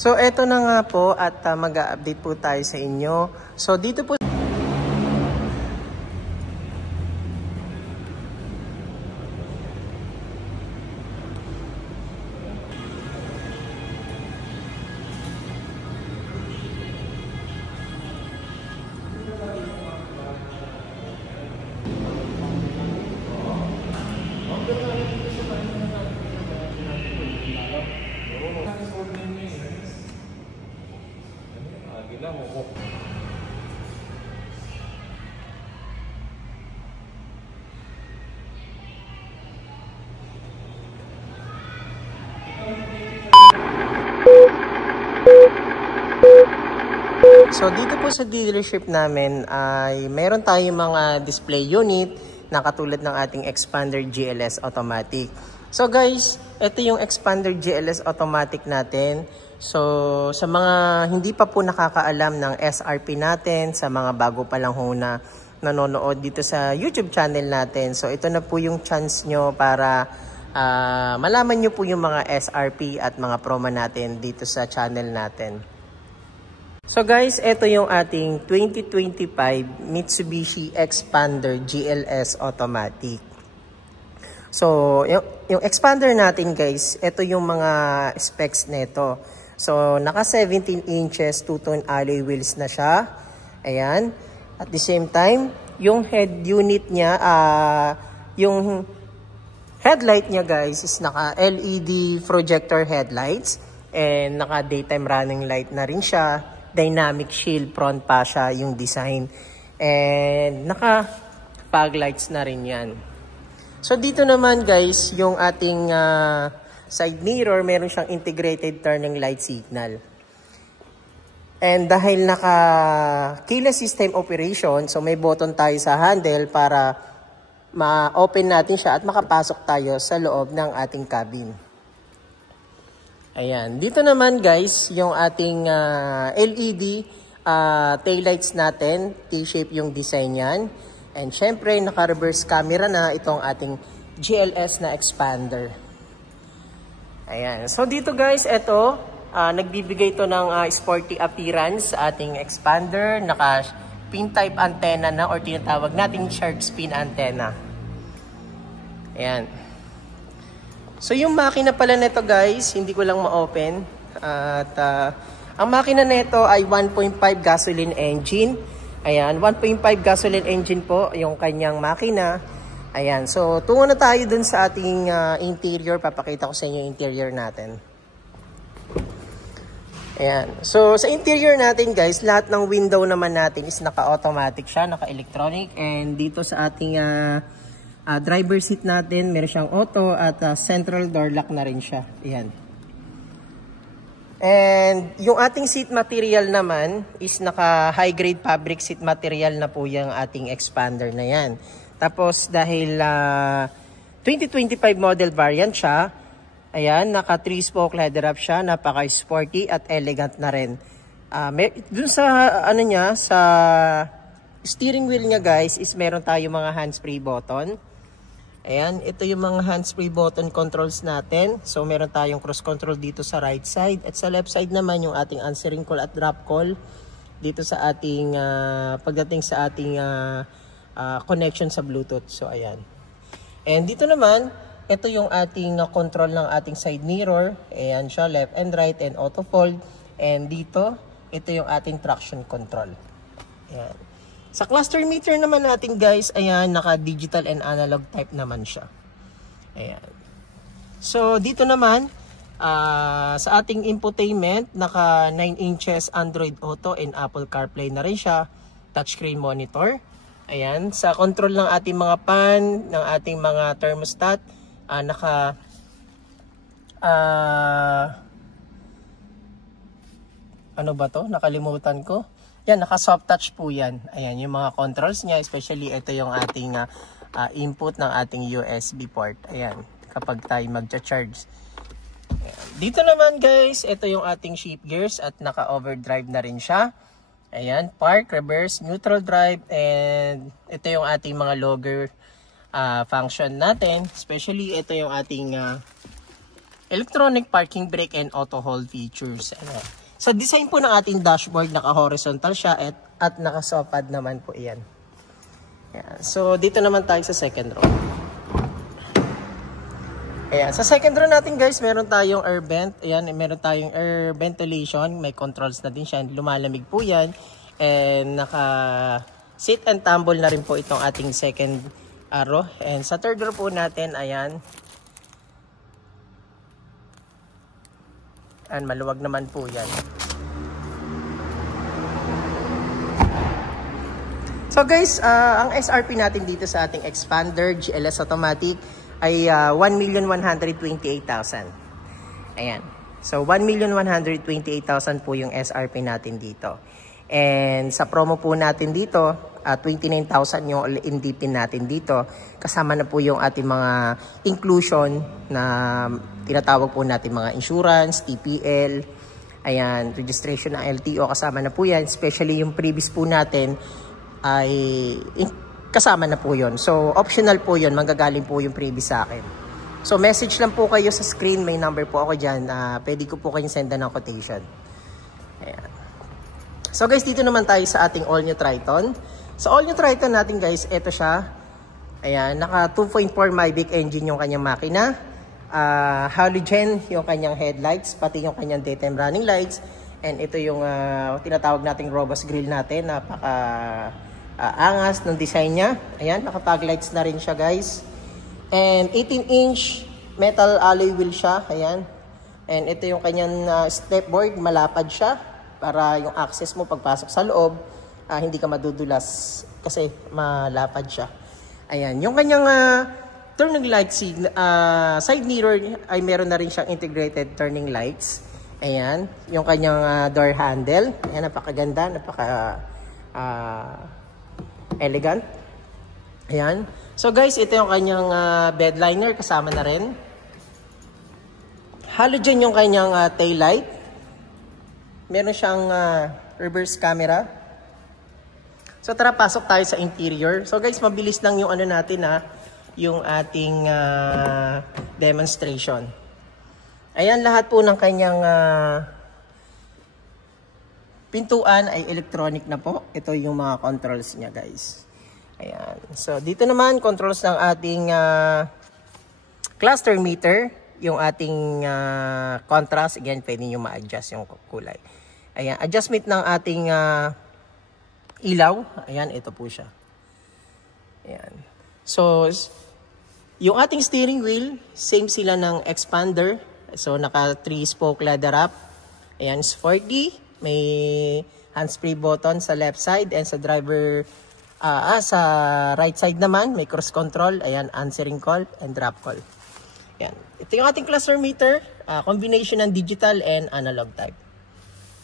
So eto na nga po at mag-a-update po tayo sa inyo. So dito po So dito po sa dealership namin ay meron tayong mga display unit na katulad ng ating Expander GLS Automatic. So guys, ito yung Expander GLS Automatic natin. So sa mga hindi pa po nakakaalam ng SRP natin, sa mga bago pa lang ho na nanonood dito sa YouTube channel natin. So ito na po yung chance nyo para malaman nyo po yung mga SRP at mga promo natin dito sa channel natin. So guys, ito yung ating 2025 Mitsubishi Expander GLS Automatic. So, yung Expander natin guys, ito yung mga specs nito. So, naka 17 inches, two-tone alloy wheels na siya. Ayan. At the same time, yung head unit niya, yung headlight niya guys is naka LED projector headlights. And naka daytime running light na rin siya. Dynamic shield front pa siya yung design. And naka fog lights na rin yan. So dito naman guys, yung ating side mirror, meron siyang integrated turning light signal. And dahil naka keyless system operation, so may button tayo sa handle para ma-open natin siya at makapasok tayo sa loob ng ating cabin. Ayan. Dito naman guys, yung ating LED taillights natin. T-shape yung design yan. And syempre, naka-reverse camera na itong ating GLS na Expander. Ayan. So dito guys, ito, nagbibigay ito ng sporty appearance sa ating Expander. Naka-pin type antenna na or tinatawag nating shark spin antenna. Ayan. So yung makina pala nito guys, hindi ko lang ma-open. At ang makina nito ay 1.5 gasoline engine. Ayan, 1.5 gasoline engine po yung kanyang makina. Ayan, so tungo na tayo dun sa ating interior. Papakita ko sa inyo yung interior natin. Ayan, so sa interior natin guys, lahat ng window naman natin is naka-automatic siya, naka-electronic. And dito sa ating driver seat natin, meron siyang auto at central door lock na rin siya. Ayan. And yung ating seat material naman is naka high grade fabric seat material na po yung ating Expander na yan. Tapos dahil 2025 model variant siya, ayan, naka 3-spoke leather wrap siya, napaka sporty at elegant na rin. Dun sa ano niya, sa steering wheel niya guys, is meron tayo mga hands-free button. Ayan, ito yung mga hands-free button controls natin. So, meron tayong cruise control dito sa right side. At sa left side naman, yung ating answering call at drop call. Dito sa ating, pagdating sa ating connection sa Bluetooth. So, ayan. And dito naman, ito yung ating control ng ating side mirror. Ayan siya, left and right and auto fold. And dito, ito yung ating traction control. Ayan. Sa cluster meter naman natin guys, ayan, naka-digital and analog type naman siya. Ayan. So, dito naman, sa ating infotainment, naka 9 inches Android Auto and Apple CarPlay na rin siya. Touchscreen monitor. Ayan. Sa control ng ating mga fan, ng ating mga thermostat, naka ano ba to? Nakalimutan ko. Yan, naka-soft touch po yan. Ayan, yung mga controls niya, especially ito yung ating input ng ating USB port. Ayan, kapag tayo magcha-charge. Dito naman guys, ito yung ating shift gears at naka-overdrive na rin siya. Ayan, park, reverse, neutral drive, and ito yung ating mga logger function natin. Especially ito yung ating electronic parking brake and auto hold features. Ayan. Sa design po ng ating dashboard, naka-horizontal siya at naka-sopad naman po iyan. Ayan. So, dito naman tayo sa second row. Ayan. Sa second row natin guys, meron tayong air vent. Ayan, meron tayong air ventilation. May controls na din siya. Lumalamig po yan. And naka-sit and tumble na rin po itong ating second row. And sa third row po natin, ayan. And maluwag naman po yan. So guys, ang SRP natin dito sa ating Expander GLS Automatic ay 1,128,000. Ayan. So 1,128,000 po yung SRP natin dito. And sa promo po natin dito, 29,000 yung NDP natin dito. Kasama na po yung ating mga inclusion na tinatawag po natin mga insurance, TPL, ayan, registration ng LTO, kasama na po yan. Especially yung previous po natin ay kasama na po yun. So optional po yun, manggagaling po yung previous sa akin. So message lang po kayo sa screen, may number po ako dyan. Pwede ko po kayong sendan ng quotation. Ayan. So guys, dito naman tayo sa ating all new Triton. Sa all new Triton natin guys, ito siya. Ayan, naka 2.4 Mavic engine yung kanyang makina. Halogen yung kanyang headlights, pati yung kanyang daytime running lights. And ito yung tinatawag nating robust grille natin. Napaka angas ng design niya. Ayan, naka-fog lights na rin siya guys. And 18-inch metal alloy wheel siya. Ayan. And ito yung kanyang stepboard, malapad siya. Para yung access mo pagpasok sa loob, hindi ka madudulas kasi malapad siya. Ayan. Yung kanyang turning light side mirror ay meron na rin siyang integrated turning lights. Ayan. Yung kanyang door handle. Ayan, napakaganda, elegant. Ayan. So guys, ito yung kanyang bed liner, kasama na rin. Halogen yung kanyang tail light. Meron siyang reverse camera. So tara, pasok tayo sa interior. So guys, mabilis lang yung ano natin yung ating demonstration. Ayan, lahat po ng kanyang pintuan ay electronic na po. Ito yung mga controls niya guys. Ayan. So dito naman, controls ng ating cluster meter. Yung ating contrast, again, pwede nyo ma-adjust yung kulay. Ayan, adjustment ng ating ilaw. Ayan, ito po siya. Ayan. So, yung ating steering wheel, same sila ng Expander. So, naka 3-spoke ladder up. Ayan, sporty. May hands-free button sa left side and sa driver, sa right side naman, may cruise control. Ayan, answering call and drop call. Ayan. Ito yung ating cluster meter, combination ng digital and analog type.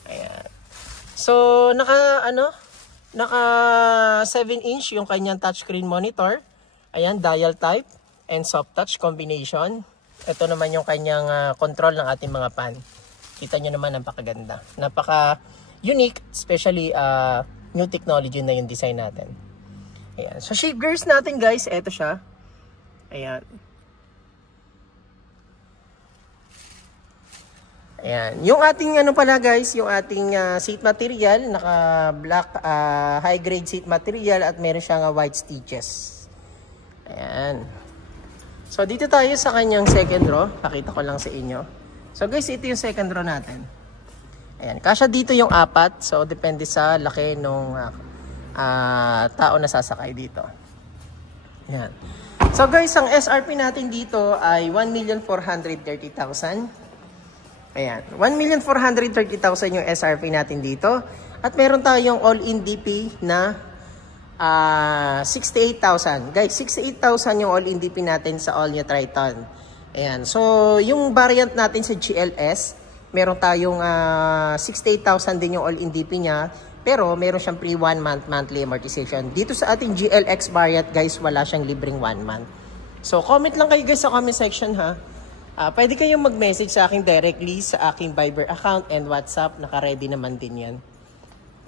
Ayan. So, naka 7-inch yung kanyang touchscreen monitor. Ayan, dial type and soft touch combination. Ito naman yung kanyang control ng ating mga pan. Kita nyo naman, napakaganda. Napaka-unique, especially new technology na yung design natin. Ayan. So, shift gears natin guys, ito siya. Ayan. Ayan. Yung ating ano pala guys, yung ating seat material, naka black high grade seat material at meron siyang white stitches. Ayan. So dito tayo sa kanyang second row, pakita ko lang sa inyo. So guys, ito yung second row natin. Ayan, kasya dito yung 4, so depende sa laki nung tao na sasakay dito. Ayan. So guys, ang SRP natin dito ay 1,430,000. Ayan, 1,430,000 yung SRP natin dito. At meron tayong all-in DP na 68,000. Guys, 68,000 yung all-in DP natin sa all new Triton. Ayan, so yung variant natin sa GLS, meron tayong 68,000 din yung all-in DP niya. Pero meron siyang pre 1 month monthly amortization. Dito sa ating GLX variant, guys, wala siyang libreng 1 month. So comment lang kayo guys sa comment section ha. Pwede kayong mag-message sa akin directly sa aking Viber account and WhatsApp. Naka-ready naman din yan.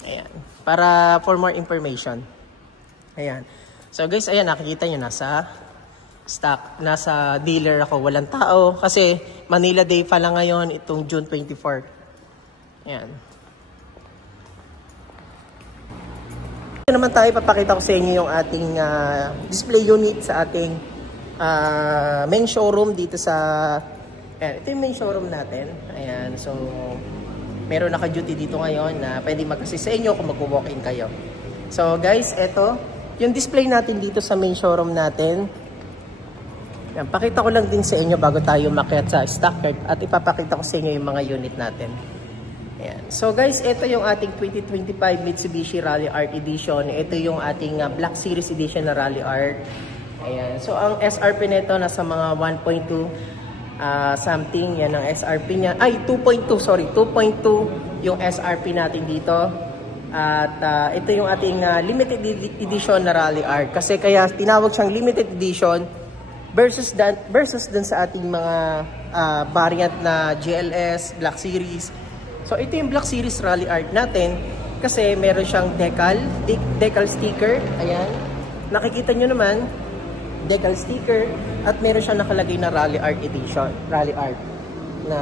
Ayan. Para for more information. Ayan. So guys, ayan, nakikita nyo nasa stock. Nasa dealer ako, walang tao. Kasi Manila Day pa lang ngayon, itong June 24. Ayan. Ito naman tayo, papakita ko sa inyo yung ating display unit sa ating main showroom dito sa... Ayan, ito yung main showroom natin. Ayan, so meron naka-duty dito ngayon na pwede mag-assist sa inyo kung mag-walk-in kayo. So guys, ito yung display natin dito sa main showroom natin. Ayan, pakita ko lang din sa inyo bago tayo makiat sa stock card at ipapakita ko sa inyo yung mga unit natin. Ayan. So guys, ito yung ating 2025 Mitsubishi Rally Art Edition. Ito yung ating Black Series Edition na Rally Art. Ayan. So ang SRP nito nasa mga 1.2 something, yan ang SRP niya. Ay, 2.2, sorry, 2.2 yung SRP natin dito. At ito yung ating limited edition na Rally Art. Kasi kaya tinawag siyang limited edition versus dun sa ating mga variant na GLS, Black Series. So ito yung Black Series Rally Art natin kasi meron siyang decal sticker. Ayan. Nakikita nyo naman, decal sticker at meron siyang nakalagay na Rally Art Edition, Rally Art na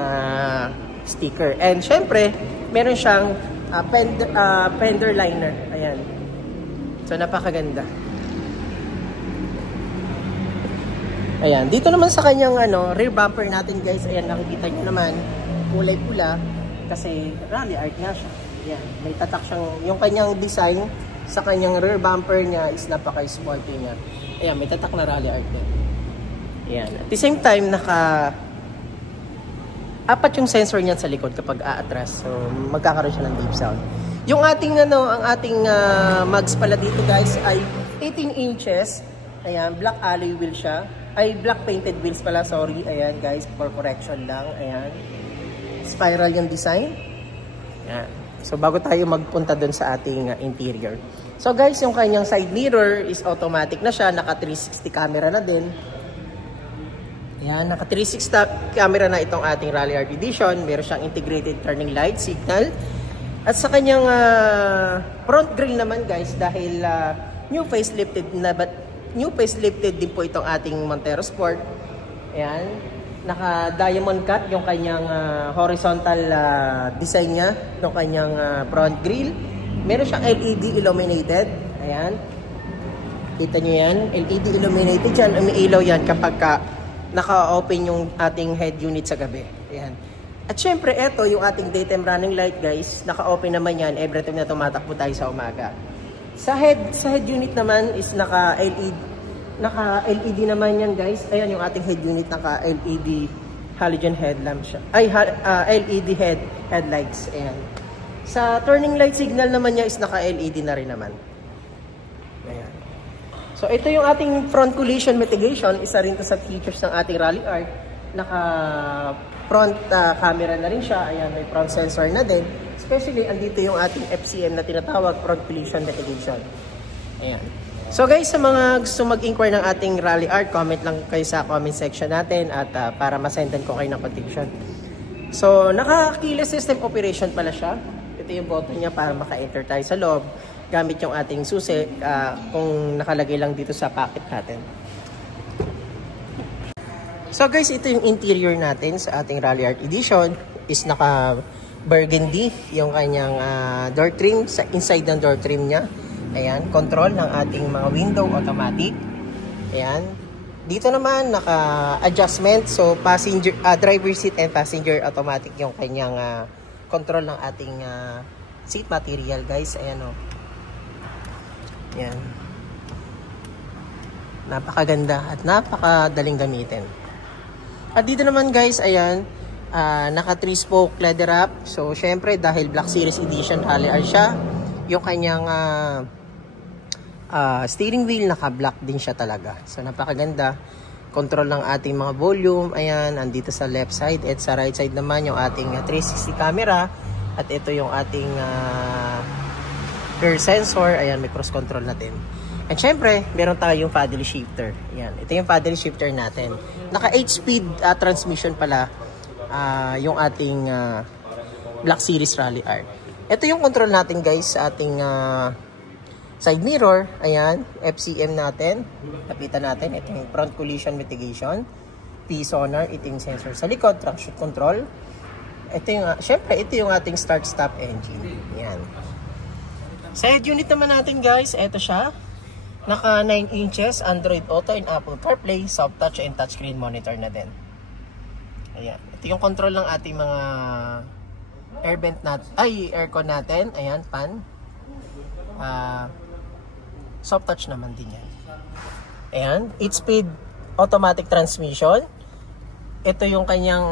sticker. And syempre, meron siyang fender liner. Ayan. So napakaganda. Ayan, dito naman sa kanyang rear bumper natin, guys. Ayan, nakikita niyo naman kulay pula kasi Rally Art nga siya. Ayan, may tatak siyang yung kanyang design sa kanyang rear bumper niya is napaka-sporty niya. Ayan, may tatak na Rally Art din. Ayan. At the same time, apat yung sensor niyan sa likod kapag aatras. So, magkakaroon siya ng deep sound. Yung ating, ang ating mugs pala dito, guys, ay 18 inches. Ayan, black alloy wheel siya. Ay, black painted wheels pala, sorry. Ayan, guys, for correction lang. Ayan. Spiral yung design. Ayan. So, bago tayo magpunta dun sa ating interior. So, guys, yung kanyang side mirror is automatic na siya. Naka 360 camera na din. Ayan, naka 360 camera na itong ating Rally Art Edition. Meron siyang integrated turning light signal. At sa kanyang front grille naman, guys, dahil new facelifted din po itong ating Montero Sport. Ayan, naka diamond cut yung kanyang horizontal design niya, yung kanyang front grille. Meron siyang LED illuminated. Ayan, kita nyo yan, LED illuminated yan. Umiilaw yan kapag naka-open yung ating head unit sa gabi. Ayan. At syempre, ito yung ating daytime running light, guys. Naka-open naman yan every time na tumatakbo tayo sa umaga. Sa head unit naman is naka-LED naman yan, guys. Ayan yung ating head unit, naka-LED halogen headlamp siya. Ay, LED headlights. Ayan. Sa turning light signal naman niya is naka-LED na rin naman. Ayan. So, ito yung ating front collision mitigation. Isa rin to sa features ng ating Rally Art. Naka-front camera na rin siya. Ayan, may front sensor na din. Especially, andito yung ating FCM na tinatawag, front collision mitigation. Ayan. So, guys, sa mga gusto mag-inquire ng ating Rally Art, comment lang kayo sa comment section natin at para masendan ko kayo ng quotation. So, naka-keyless system operation pala siya. Ito yung button niya para maka-enter tayo sa loob. Gamit yung ating susi kung nakalagay lang dito sa pocket natin. So guys, ito yung interior natin sa ating Rally Art Edition. Is naka burgundy yung kanyang door trim. Sa inside ng door trim niya. Ayan, control ng ating mga window automatic. Ayan. Dito naman naka adjustment. So passenger driver seat and passenger automatic yung kanyang control ng ating seat material, guys. Ayan o. Yan. Napakaganda at napakadaling gamitin. At dito naman, guys, ayan, naka 3-spoke leather wrap. So, syempre, dahil Black Series Edition Rally Art siya, yung kanyang steering wheel, naka-black din siya talaga. So, napakaganda. Control ng ating mga volume. Ayan, andito sa left side. At sa right side naman, yung ating 360 camera. At ito yung ating rear sensor. Ayan, may cross control natin. And syempre, meron tayong paddle shifter. Ayan, ito yung paddle shifter natin. Naka 8-speed transmission pala yung ating Black Series Rally Art. Ito yung control natin, guys, sa ating Side mirror, ayan, FCM natin. Lapitan natin, ito yung front collision mitigation. P-sonar, ito yung sensor sa likod, traction control. Ito yung, syempre, ito yung ating start-stop engine. Ayan. Side unit naman natin guys, ito siya. Naka 9 inches, Android Auto and Apple CarPlay, soft touch and touchscreen monitor na din. Ayan. Ito yung control ng ating mga air vent aircon natin. Ayan, fan. Soft touch naman din yan. Ayan, 8-speed automatic transmission. Ito yung kanyang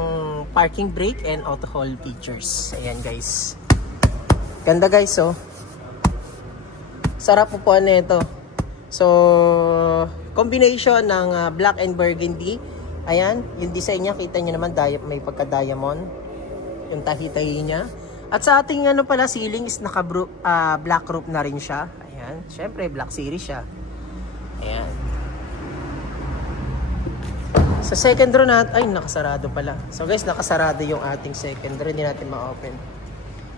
parking brake and auto hold features. Ayan guys. Ganda guys, oh. Sarap po na ito. So, combination ng black and burgundy. Ayan, yung design niya, kita niyo naman, may pagka-diamond. Yung tahi-tahi niya. At sa ating pala ceiling is black roof na rin siya. Ayan, syempre black series siya. Ayan. Sa second row natin, ay nakasarado pala. So guys, nakasarado yung ating second row, hindi natin ma-open.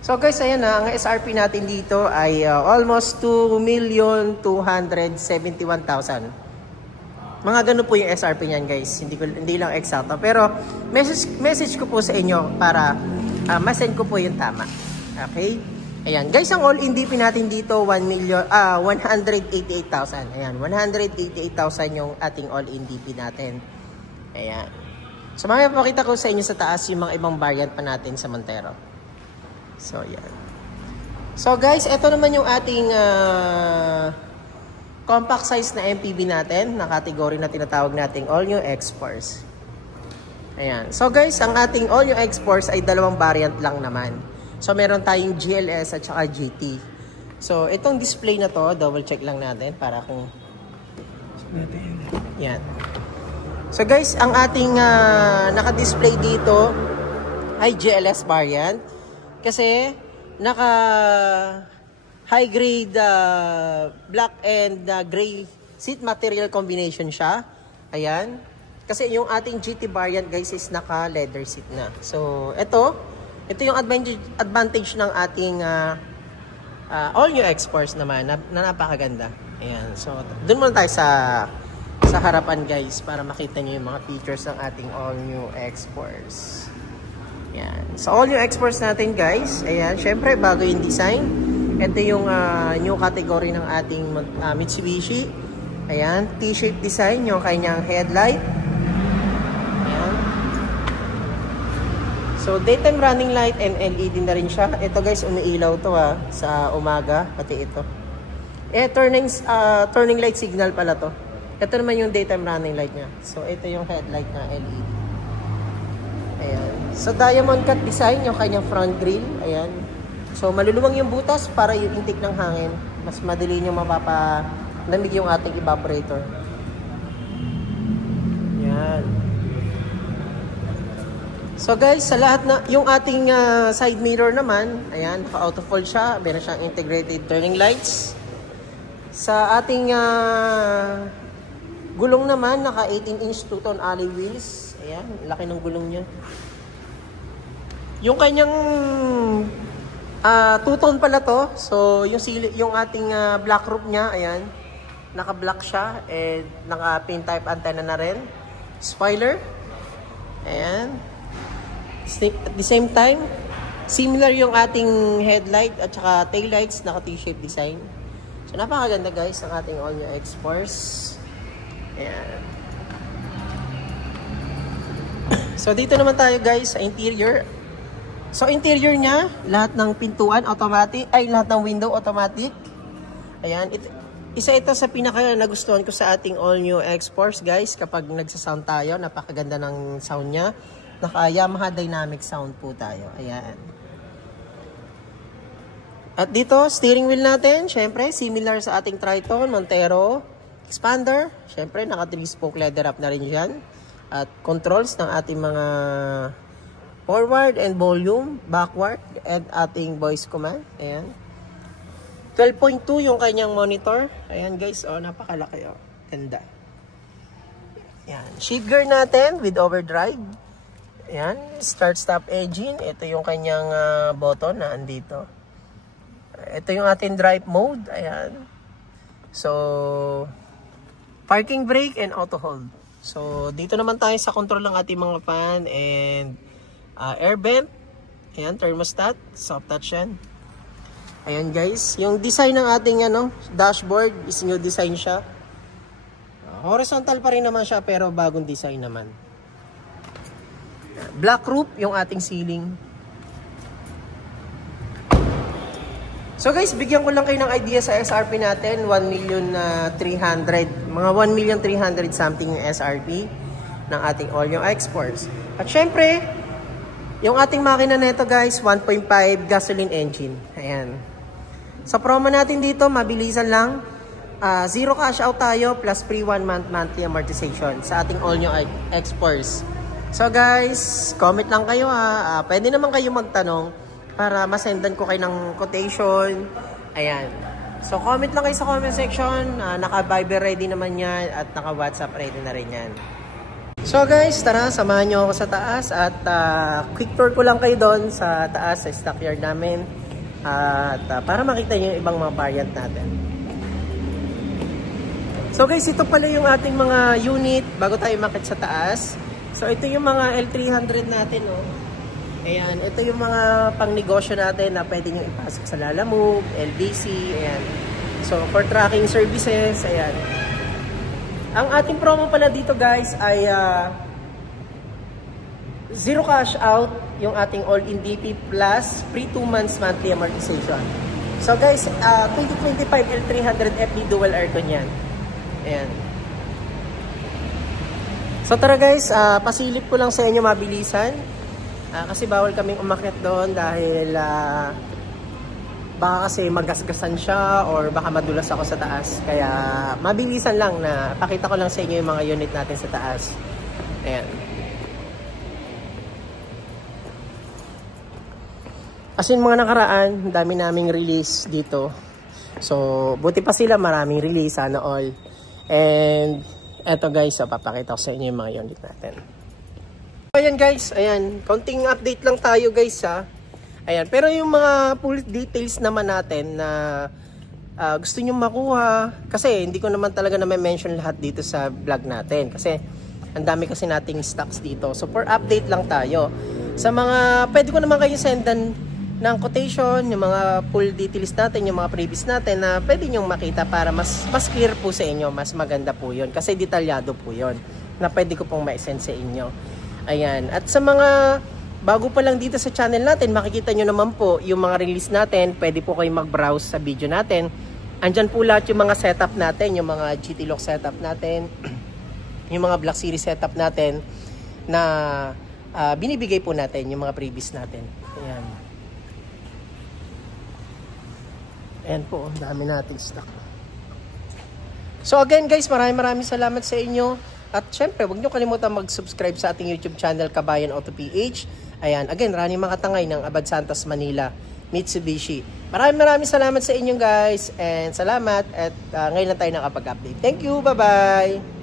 So guys, ayan na, ang SRP natin dito ay almost 2,271,000. Mga ganun po yung SRP niyan guys, hindi lang eksakto. Pero message ko po sa inyo para ma-send ko po yung tama. Okay? Ayan, guys, ang all-in DP natin dito 188,000. Ayan, 188,000 yung ating all-in DP natin. Ayan. So, makikita ko sa inyo sa taas yung mga ibang variant pa natin sa Montero. So, ayan. So, guys, ito naman yung ating compact size na MPV natin, na category na tinatawag nating all-new X-Force. Ayan. So, guys, ang ating all-new X-Force ay dalawang variant lang naman. So, meron tayong GLS at saka GT. So, itong display na to, double check lang natin para kung... Yan. So, guys, ang ating naka-display dito ay GLS variant. Kasi, naka high grade black and gray seat material combination siya. Ayan. Kasi yung ating GT variant, guys, is naka leather seat na. So, ito yung advantage ng ating all new X-Force naman na napakaganda. Ayan. So, dun muna tayo sa harapan guys para makita nyo yung mga features ng ating all new X-Force. Ayan. So, all new X-Force natin guys. Ayan. Syempre, bago yung design. Ito yung new category ng ating Mitsubishi. Ayan. T-shape design yung kanyang headlight. So, daytime running light and LED na rin siya. Ito guys, umiilaw to sa umaga, pati ito. Turning light signal pala to. Ito naman yung daytime running light niya. So, ito yung headlight na LED. Ayan. So, diamond cut design yung kanyang front grille. Ayan. So, maluluwang yung butas para yung intake ng hangin. Mas madali nyo mapapalamig yung ating evaporator. Ayan. So guys, sa lahat na, yung ating side mirror naman, ayan, naka-auto fold siya, meron siyang integrated turning lights. Sa ating gulong naman, naka 18-inch two-tone alloy wheels. Ayan, laki ng gulong niya. Yung kanyang two-tone pala to. So, yung ating black roof niya, ayan, naka-black siya, and naka-pin type antenna na rin. Spoiler. Ayan. At the same time, similar yung ating headlight at saka tail lights, naka T-shape design. So, napakaganda guys ang ating all new X-Force. Ayan. So, dito naman tayo guys sa interior. So, interior niya, lahat ng pintuan automatic, lahat ng window automatic. Ayan. Isa ito sa pinaka nagustuhan ko sa ating all new X-Force guys. Kapag nagsasound tayo, napakaganda ng sound niya. Naka Yamaha Dynamic Sound po tayo. Ayan. At dito, steering wheel natin, syempre, similar sa ating Triton, Montero, expander. Syempre, naka 3-spoke leather wrap na rin dyan. At controls ng ating mga forward and volume, backward, and ating voice command. Ayan. 12.2 yung kanyang monitor. Ayan guys, napakalaki. Ganda. Ayan. Shift gear natin with overdrive. Ayan, start-stop engine. Ito yung kanyang button na andito. Ito yung ating drive mode. Ayan. So, parking brake and auto hold. So, dito naman tayo sa control ng ating mga fan and air vent. Ayan, thermostat. Soft touch yan. Ayan guys, yung design ng ating dashboard is new design siya. Horizontal pa rin naman siya pero bagong design naman. Black roof yung ating ceiling. So guys, bigyan ko lang kayo ng idea sa SRP natin. 1,300,000. Mga 1,300,000 something yung SRP ng ating all new exports. At syempre, yung ating makina neto guys, 1.5 gasoline engine. Ayan. Sa promo natin dito, mabilisan lang. Zero cash out tayo plus free 1 month monthly amortization sa ating all new exports. So guys, comment lang kayo ha. Pwede naman kayo magtanong para masendan ko kayo ng quotation. Ayan. So comment lang kayo sa comment section. Naka-Viber ready naman yan at naka-WhatsApp ready na rin yan. So guys, tara, samahan nyo ako sa taas at quick tour ko lang kayo doon sa taas sa stockyard namin at para makita nyo yung ibang mga variant natin. So guys, ito pala yung ating mga unit bago tayo makit sa taas. So ito yung mga L300 natin, oh. Ayan, ito yung mga pangnegosyo natin na pwede nyo ipasok sa Lalamove, LBC, ayan. So for tracking services, ayan. Ang ating promo pala dito guys ay zero cash out yung ating all-in DP plus free 2 months monthly amortization. So guys, 2025 L300 FD dual aircon yan. Ayan. So tara guys, pasilip ko lang sa inyo mabilisan. Kasi bawal kaming umakyat doon dahil baka kasi magasgasan siya or baka madulas ako sa taas. Kaya mabilisan lang na pakita ko lang sa inyo yung mga unit natin sa taas. Ayan. As in mga nakaraan, dami naming release dito. So, buti pa sila, maraming release, sana all. And eto guys, papakita ko sa inyo yung mga unit natin. Ayan guys, ayan. Konting update lang tayo guys ha. Ayan, pero yung mga full details naman natin na gusto nyo makuha, kasi hindi ko naman talaga na-mention lahat dito sa vlog natin. Kasi ang dami kasi nating stocks dito. So for update lang tayo. Sa mga, pwede ko naman kayo sendan ng quotation, yung mga full details natin, yung mga previous natin na pwede nyo makita para mas clear po sa inyo, mas maganda po yun. Kasi detalyado po yun na pwede ko pong ma-send sa inyo. Ayan, at sa mga bago pa lang dito sa channel natin, makikita nyo naman po yung mga release natin. Pwede po kayo mag-browse sa video natin. Andyan po lahat yung mga setup natin, yung mga GT Lock setup natin, yung mga Black Series setup natin na binibigay po natin, yung mga previous natin. Ayan. Ayan po, dami nating stock. So again guys, maraming salamat sa inyo. At syempre, huwag nyo kalimutan mag-subscribe sa ating YouTube channel, Kabayan Auto PH. Ayan, again, Rani mga tangay ng Abad Santos, Manila, Mitsubishi. Maraming salamat sa inyo guys. And salamat at ngayon lang tayo nakapag-update. Thank you, bye-bye!